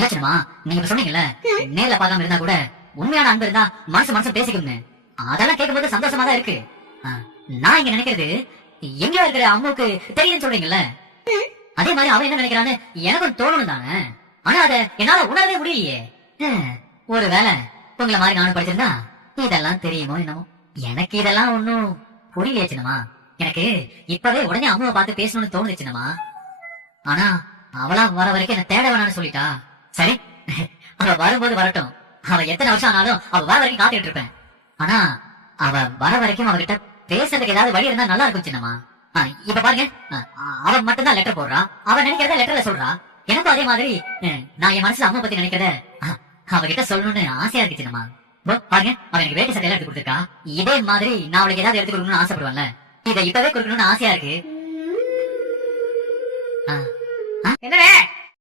யோசனமா நீங்க இப்ப சொன்னீங்கல்ல, நேர்ல பார்க்காம இருந்தா கூட உண்மையான அன்பு இருந்தா மனசு பேசிக்கணும்னு. அதெல்லாம் கேட்கும்போது சந்தோஷமா தான் இருக்கு. நான் இங்க நினைக்கிறது, எங்க இருக்கிற அம்முக்கு தெரியுதுன்னு சொல்றீங்கல்ல, அதே மாதிரி அவன் என்ன நினைக்கிறான்னு எனக்கும் தோணணும் தானே. ஆனா அத என்னால உணரவே முடியலையே. ஒருவேளை உங்களை மாதிரி நானும் படிச்சிருந்தா இதெல்லாம் தெரியுமோ என்னமோ. எனக்கு இதெல்லாம் ஒண்ணும் புரியலையே சின்னமா. எனக்கு இப்பவே உடனே அம்மாவை பார்த்து பேசணும்னு தோணுது சின்னமா. ஆனா அவளா வர வரைக்கும் என்ன தேட வேணாம்னு சொல்லிட்டா. சரி, அவ வரும்போது வரட்டும். அவ எத்தனை வருஷம் ஆனாலும் அவ வர வரைக்கும் காத்துட்டு இருப்பேன். ஆனா அவ வர வரைக்கும் அவகிட்ட பேசுறதுக்கு ஏதாவது வழி இருந்தா நல்லா இருக்கும் சின்னமா. இப்ப பாருங்க, அவ மட்டும்தான் லெட்டர் போடுறா. அவ நினைக்கிறத லெட்டர்ல சொல்றா. எனக்கும் அதே மாதிரி நான் என் மனசுல அம்மா பத்தி நினைக்கிறத அவகிட்ட சொல்லணும்னு ஆசையா இருக்கு சின்னமா. பாருங்க, அவ எனக்கு வேட்டி சட்டையெல்லாம் எடுத்து கொடுத்துருக்கா. இதே மாதிரி நான் அவளுக்கு ஏதாவது எடுத்து கொடுக்கணும்னு ஆசைப்படுவேன்ல, இதை இப்பவே கொடுக்கணும்னு ஆசையா இருக்கு. என்னவே